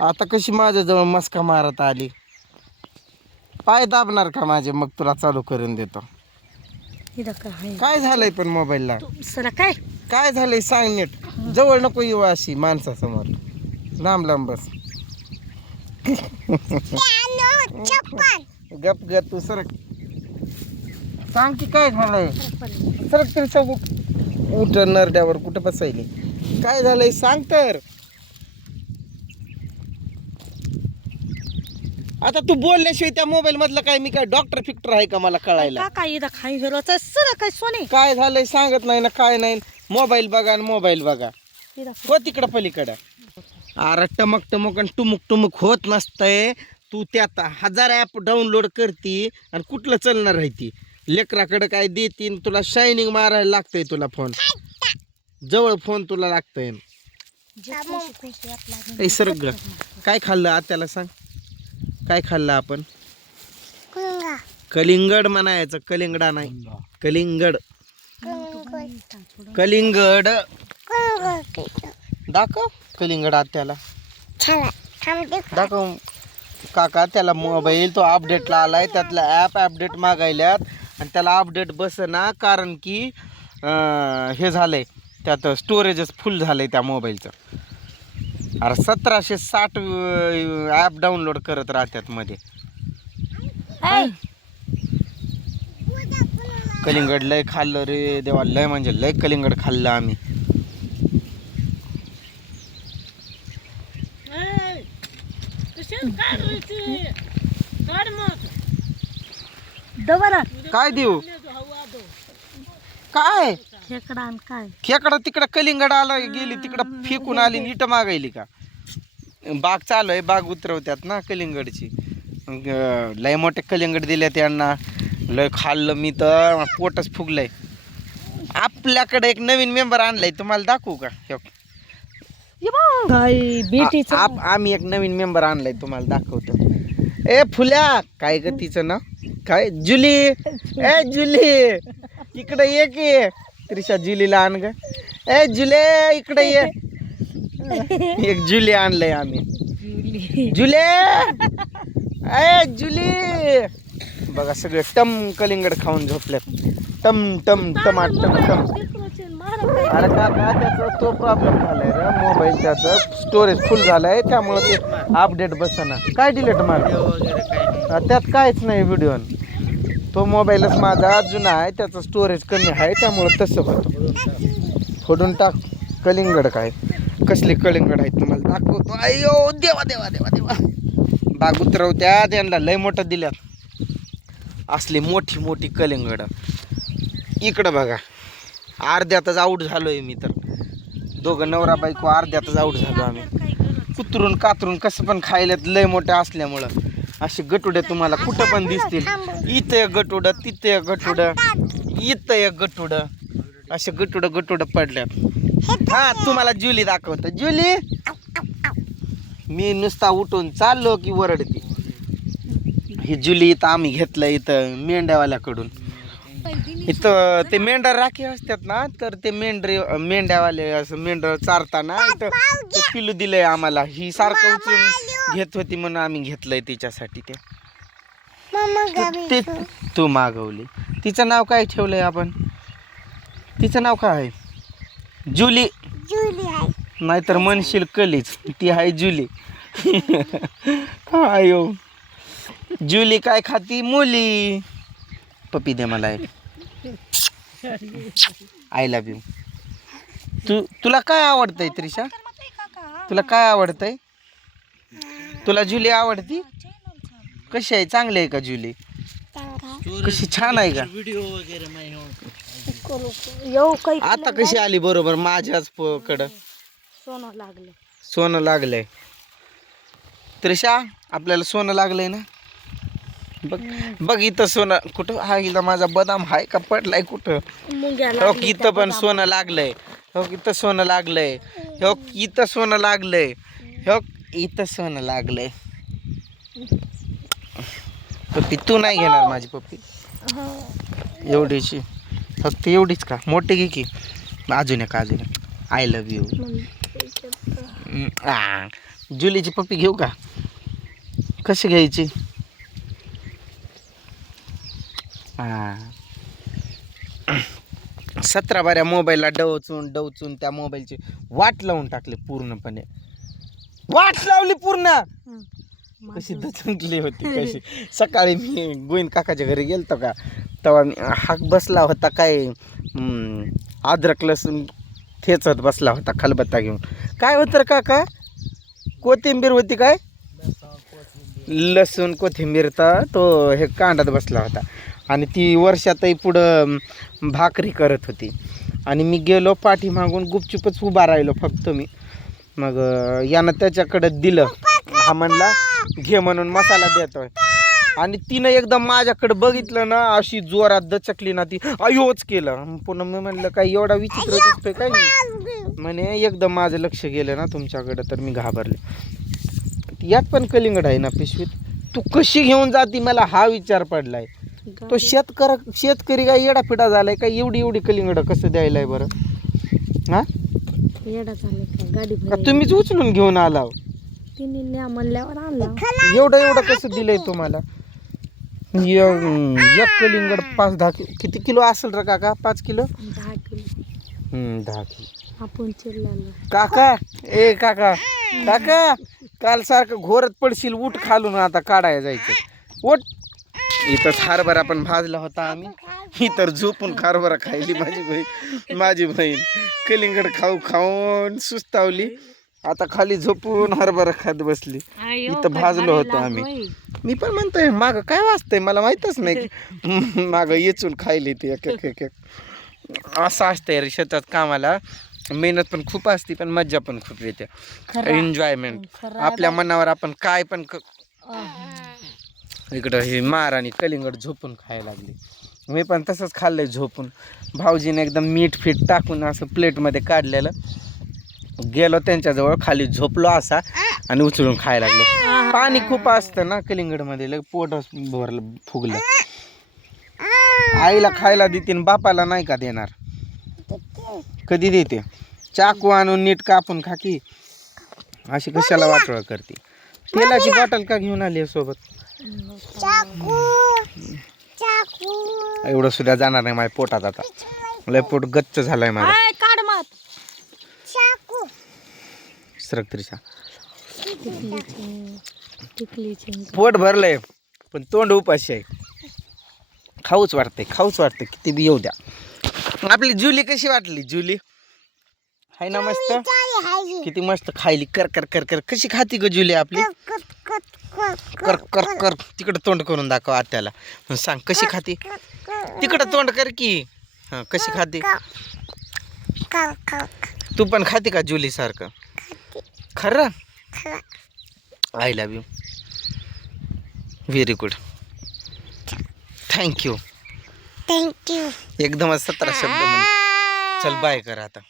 आता कशी माझ्याजवळ मस्का मारत आली. पाय दाबणार का माझे? मग तुला चालू करून देतो. काय झालंय पण मोबाईलला? काय काय झालंय सांग नीट. जवळ नको येऊ अशी माणसासमोर. लांब लांब बस. गप ग तू सरक. सांग की काय झालंय? सरक तरी सब उठ नरड्यावर कुठं बसायली. काय झालंय सांग तर. आता तू बोलल्याशिवाय त्या मोबाईल मधलं काय मी काय डॉक्टर फिक्टर आहे का मला कळायला? काय खाई फिरवायचं सर काय सोने काय झालंय सांगत नाही ना काय नाही. मोबाईल बघा आणि मोबाईल बघा. हो तिकडं पलीकडं. अरे टमक टमक आणि टुमुक टुमुक होत नसतंय. तू त्यात 1000 ॲप डाउनलोड करती आणि कुठलं चालणार आहे ती? लेकराकडं काय देतीन तुला? शायनिंग मारायला लागतंय तुला फोन. जवळ फोन तुला लागतंय. सर ग काय खाल्लं आत्याला सांग. काय खाल्लं आपण? कलिंगड म्हणायचं. कलिंगडा नाही कलिंगड. कलिंगड दाखव. कलिंगड आत्याला दाखव. काका त्याला मोबाईल तो अपडेटला आलाय. त्यातला ॲप अपडेट मागायल्यात आणि त्याला अपडेट बसना कारण की हे झालंय त्यात स्टोरेजच फुल झालंय त्या मोबाईलचं. अरे 1760 ॲप डाउनलोड करत राहतात मध्ये. कलिंगड लय खाल्लं रे देवा. लय म्हणजे लय कलिंगड खाल्लं आम्ही. काय देऊ? काय खेकडा तिकडं कलिंगड आला गेली तिकडं फेकून आली नीट मागायली का? बाग चालू आहे. बाग उतरवत्यात ना कलिंगडची. लय मोठे कलिंगड दिले त्यांना. लय खाल्लं मी तर पोटच फुगलंय. आपल्याकडे एक नवीन मेंबर आणलाय तुम्हाला दाखवू का? आम्ही एक नवीन मेंबर आणलाय तुम्हाला दाखवतो. ए फुल्या काय ग तिचं नाव काय? जुली. ए जुली इकडे ये की. त्रिशा जुलीला आण ग. ए जुले इकडे ये. एक जुली आणलंय आम्ही. जुले ए जुली बघा सगळे टम कलिंगड खाऊन झोपल्यात. टम टम टमाट टम टम. अरे काका त्याचा तो प्रॉब्लेम झालाय रे. मोबाईल त्याचं स्टोरेज फुल झालाय त्यामुळे ते अपडेट बसना. काय डिलीट मार त्यात काहीच नाही व्हिडिओ. तो मोबाईलच माझा जुना आहे त्याचं स्टोरेज कमी आहे त्यामुळे तसं होतं. फोडून टाक. कलिंगड काय कसले कलिंगड आहेत तुम्हाला दाखवतो. अयो देवा देवा देवा देवा. बाग उतरवत्या त्यांना लय मोठं दिल्यात. असली मोठी मोठी कलिंगड. इकडं बघा अर्ध्यातच आऊट झालोय मी तर. दोघं नवरा बायको अर्ध्यातच आऊट झालो आम्ही. कुतरून कातरून कसं पण खायल्यात लय मोठ्या असल्यामुळं. असे गटुडे तुम्हाला कुठं पण दिसतील. इथं एक गटुडं तिथं एक गटुडं इथं एक गटुडं. असे गटुडं गटुडं पडल्यात. हा तुम्हाला जुली दाखवतो. जुली मी नुसता उठून चाललो की वरडती. ही जुली इथं आम्ही घेतलं इथं मेंढ्यावाल्याकडून. इथं ते मेंढ्या राखी असतात ना तर ते मेंढ्यावाले असं मेंढ्या चारताना इथं ते पिलू दिलंय आम्हाला. ही सारखं उचलून घेत होती म्हणून आम्ही घेतलंय तिच्यासाठी. ते तू मागवली. तिचं नाव काय ठेवलंय आपण? तिचं नाव काय आहे? जुली. नाहीतर म्हणशील कलीच. ती आहे जुली. आयो जुली काय खाती? मुली. पप्पी दे मला एक. I love you. तुला काय आवडतंय त्रिशा? तुला काय आवडतंय? तुला जुली आवडती? कशी आहे? चांगली आहे का जुली? कशी छान आहे का? आता कशी आली बरोबर माझ्याच कडं? सोनं लागलंय. त्रिशा आपल्याला सोनं लागलंय ना? बघ बघ इथं सोनं कुठं? हा इथं माझा बदाम हाय का पडलाय कुठं? हो इथं पण सोनं लागलंय. हो इथं सोनं लागलंय. हो इथं सोनं लागलंय. हो इथं सोनं लागलंय. पप्पी तू नाही घेणार माझी पप्पी? एवढीची फक्त एवढीच का? मोठी घे की. अजून एक अजून एक. I love you. जुलीची पप्पी घेऊ का? कशी घ्यायची? हा 17 बाऱ्या मोबाईलला डवचून त्या मोबाईलची वाट लावून टाकली पूर्णपणे. वाट लावली पूर्ण. कशी दचकली होती कशी. सकाळी मी गोविंद काकाच्या घरी गेलतो का तेव्हा हाक बसला होता काय अद्रक लसूण ठेचत बसला होता खलबत्ता घेऊन. काय होतं रे काका? कोथिंबीर होती काय? लसूण कोथिंबीरचा तो हे कांडात बसला होता आणि ती वर्षातही पुढं भाकरी करत होती आणि मी गेलो पाठीमागून गुपचुपच उभा राहिलो फक्त मी. मग यानं त्याच्याकडे दिलं. हा म्हणला घे म्हणून मसाला देतोय आणि तिनं एकदम माझ्याकडे बघितलं ना अशी जोरात दचकली ना ती अयोच केलं. पुन्हा मी म्हणलं काय एवढा विचित्र दिसतोय काय नाही म्हणे. एकदम माझं लक्ष गेलं ना तुमच्याकडं तर मी घाबरले. यात पण कलिंगड आहे ना पिशवीत. तू कशी घेऊन जाती मला हा विचार पडलाय. तो शेतकरी काय येडापिडा झालाय काय? एवढी कलिंगड कसं द्यायलाय बरं? हा येडा झालं का? गाडी का तुम्हीच उचलून घेऊन आला? तिने न्या म्हणल्यावर आणला. एवढं कसं दिलंय तुम्हाला? एक कलिंगड 5-10 किती किलो असेल रे काका? 5 किलो? 10 किलो. 10 किलो. आपण चिरलेलं. काका ए काका काका काल सारखं घोरत पडशील. उठ खालून आता काढायला जायचं. उठ. इथं हरभरा पण भाजला होता आम्ही. इतर झोपून हरभरा खायली माझी बहीण कलिंगड खाऊन सुस्तावली. आता खाली झोपून हरभरा खात बसली. इथं भाजलो होतो आम्ही. मी पण म्हणतोय मागं काय वाजतंय मला माहीतच नाही की मागं येचून खायली ती एक असं असतंय रे शेतात कामाला. मेहनत पण खूप असते पण मज्जा पण खूप येते. एन्जॉयमेंट आपल्या मनावर आपण काय पण इकडं हे मार आणि कलिंगड झोपून खायला लागली. मी पण तसंच खाल्लंय झोपून. भाऊजीने एकदम मीठ फीट टाकून असं प्लेटमध्ये काढलेलं. गेलो त्यांच्याजवळ खाली झोपलो असा आणि उचलून खायला लागलो. पाणी खूप असतं ना कलिंगडमध्ये. लग पोट भरलं फुगलं. आईला खायला देते बापाला नाही का देणार? कधी देते? चाकू आणून नीट कापून खा की. अशी कशाला वाटोळा करते? तेलाची बॉटल का घेऊन आली सोबत? एवढं सुद्धा जाणार नाही माझ्या पोटात. आता लय पोट गच्च झालंय माझं. काढ मत. सरक त्रिशा. टिकलीची पोट भरलंय पण तोंड उपाशी आहे. खाऊच वाटतंय किती बी येऊ द्या. आपली जुली कशी वाटली? जुली हाय ना मस्त? किती मस्त खायली. कर कर कर कर. कशी खाती ग जुली आपली? कर कर कर. तिकडं तोंड करून दाखव आत्याला. सांग कशी खाती. तिकडं तोंड कर की. हा कशी खाती? तू पण खाती का जुली सारखं? खरं? I love you. Very good. Thank you. एकदमच 17 शब्द म्हण. चल बाय कर आता.